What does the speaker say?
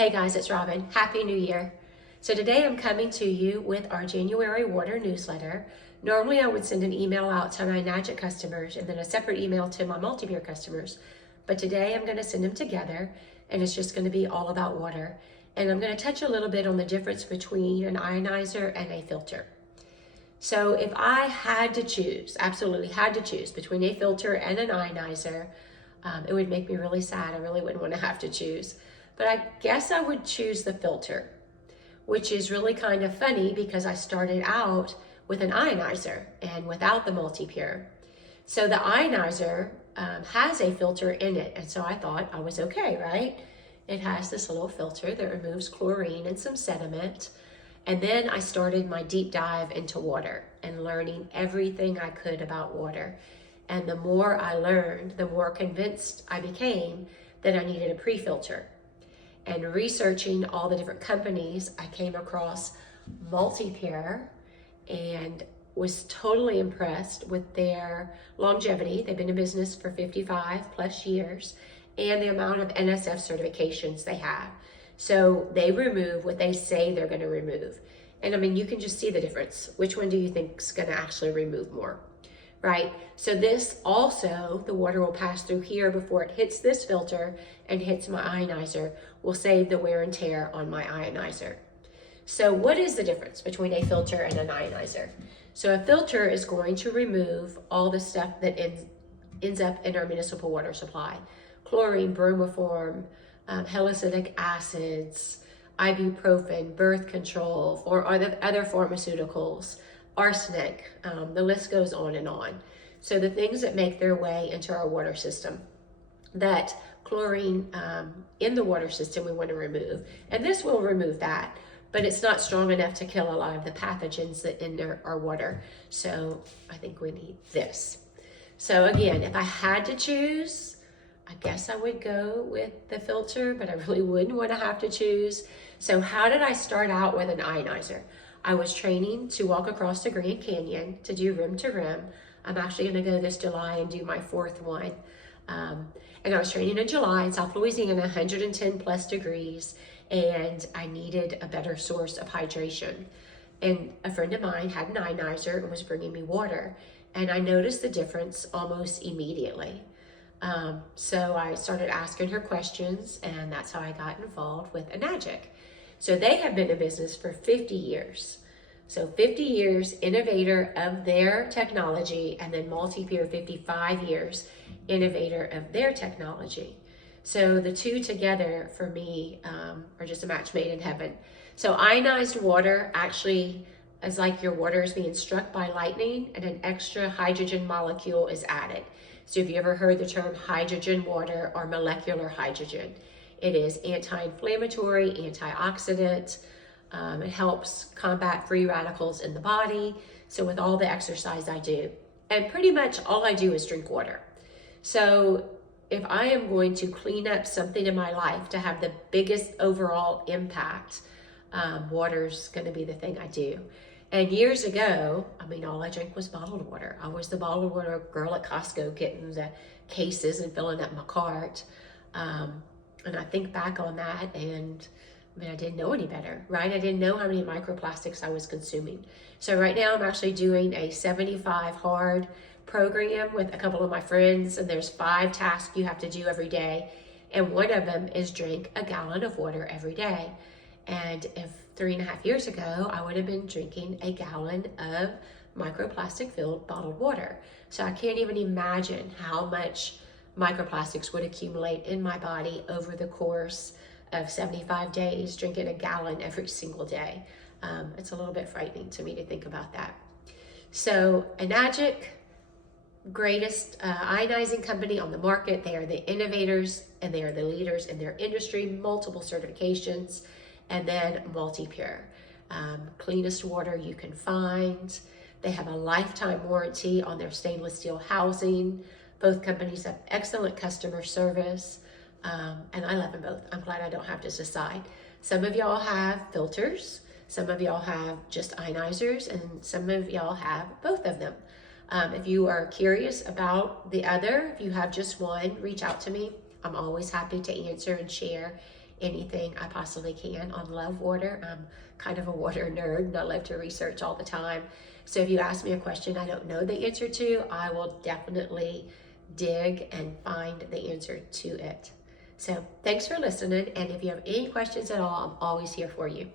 Hey guys, it's Robin. Happy New Year. So today I'm coming to you with our January water newsletter. Normally I would send an email out to my Enagic customers and then a separate email to my Multipure customers. But today I'm going to send them together and it's just going to be all about water. And I'm going to touch a little bit on the difference between an ionizer and a filter. So if I had to choose, absolutely had to choose between a filter and an ionizer, it would make me really sad. I really wouldn't want to have to choose. But I guess I would choose the filter, which is really kind of funny because I started out with an ionizer and without the Multipure. So the ionizer has a filter in it, and so I thought I was okay, right? It has this little filter that removes chlorine and some sediment. And then I started my deep dive into water and learning everything I could about water. And the more I learned, the more convinced I became that I needed a pre-filter. And researching all the different companies, I came across Multipure and was totally impressed with their longevity. They've been in business for 55 plus years and the amount of NSF certifications they have. So they remove what they say they're going to remove. And I mean, you can just see the difference. Which one do you think is going to actually remove more? Right? So this also, the water will pass through here before it hits this filter and hits my ionizer, will save the wear and tear on my ionizer. So what is the difference between a filter and an ionizer? So a filter is going to remove all the stuff that ends up in our municipal water supply. Chlorine, bromoform, halicylic acids, ibuprofen, birth control, or other pharmaceuticals, arsenic, the list goes on and on. So the things that make their way into our water system, that chlorine in the water system we want to remove. And this will remove that, but it's not strong enough to kill a lot of the pathogens that enter our water. So I think we need this. So again, if I had to choose, I guess I would go with the filter, but I really wouldn't want to have to choose. So how did I start out with an ionizer? I was training to walk across the Grand Canyon to do rim to rim. I'm actually going to go this July and do my 4th one. And I was training in July in South Louisiana, 110 plus degrees, and I needed a better source of hydration. And a friend of mine had an ionizer and was bringing me water, and I noticed the difference almost immediately. So I started asking her questions, and that's how I got involved with Enagic. So they have been in business for 50 years. So 50 years, innovator of their technology, and then Multipure, 55 years, innovator of their technology. So the two together, for me, are just a match made in heaven. So ionized water actually is like your water is being struck by lightning and an extra hydrogen molecule is added. So have you ever heard the term hydrogen water or molecular hydrogen? It is anti-inflammatory, antioxidant. It helps combat free radicals in the body. So with all the exercise I do, and pretty much all I do is drink water. So if I am going to clean up something in my life to have the biggest overall impact, water's going to be the thing I do. And years ago, I mean, all I drank was bottled water. I was the bottled water girl at Costco getting the cases and filling up my cart. And I think back on that, and I mean, I didn't know any better, right? I didn't know how many microplastics I was consuming. So right now I'm actually doing a 75 hard program with a couple of my friends, and there's 5 tasks you have to do every day. And one of them is drink a gallon of water every day. And if 3.5 years ago, I would have been drinking a gallon of microplastic filled bottled water. So I can't even imagine how much microplastics would accumulate in my body over the course of 75 days, drinking a gallon every single day. It's a little bit frightening to me to think about that. So Enagic, greatest ionizing company on the market. They are the innovators and they are the leaders in their industry, multiple certifications. And then Multipure, cleanest water you can find. They have a lifetime warranty on their stainless steel housing. Both companies have excellent customer service, and I love them both. I'm glad I don't have to decide. Some of y'all have filters, some of y'all have just ionizers, and some of y'all have both of them. If you are curious about the other, if you have just one, reach out to me. I'm always happy to answer and share anything I possibly can on love water. I'm kind of a water nerd and I love to research all the time. So if you ask me a question I don't know the answer to, I will definitely dig and find the answer to it. So thanks for listening, and if you have any questions at all, I'm always here for you.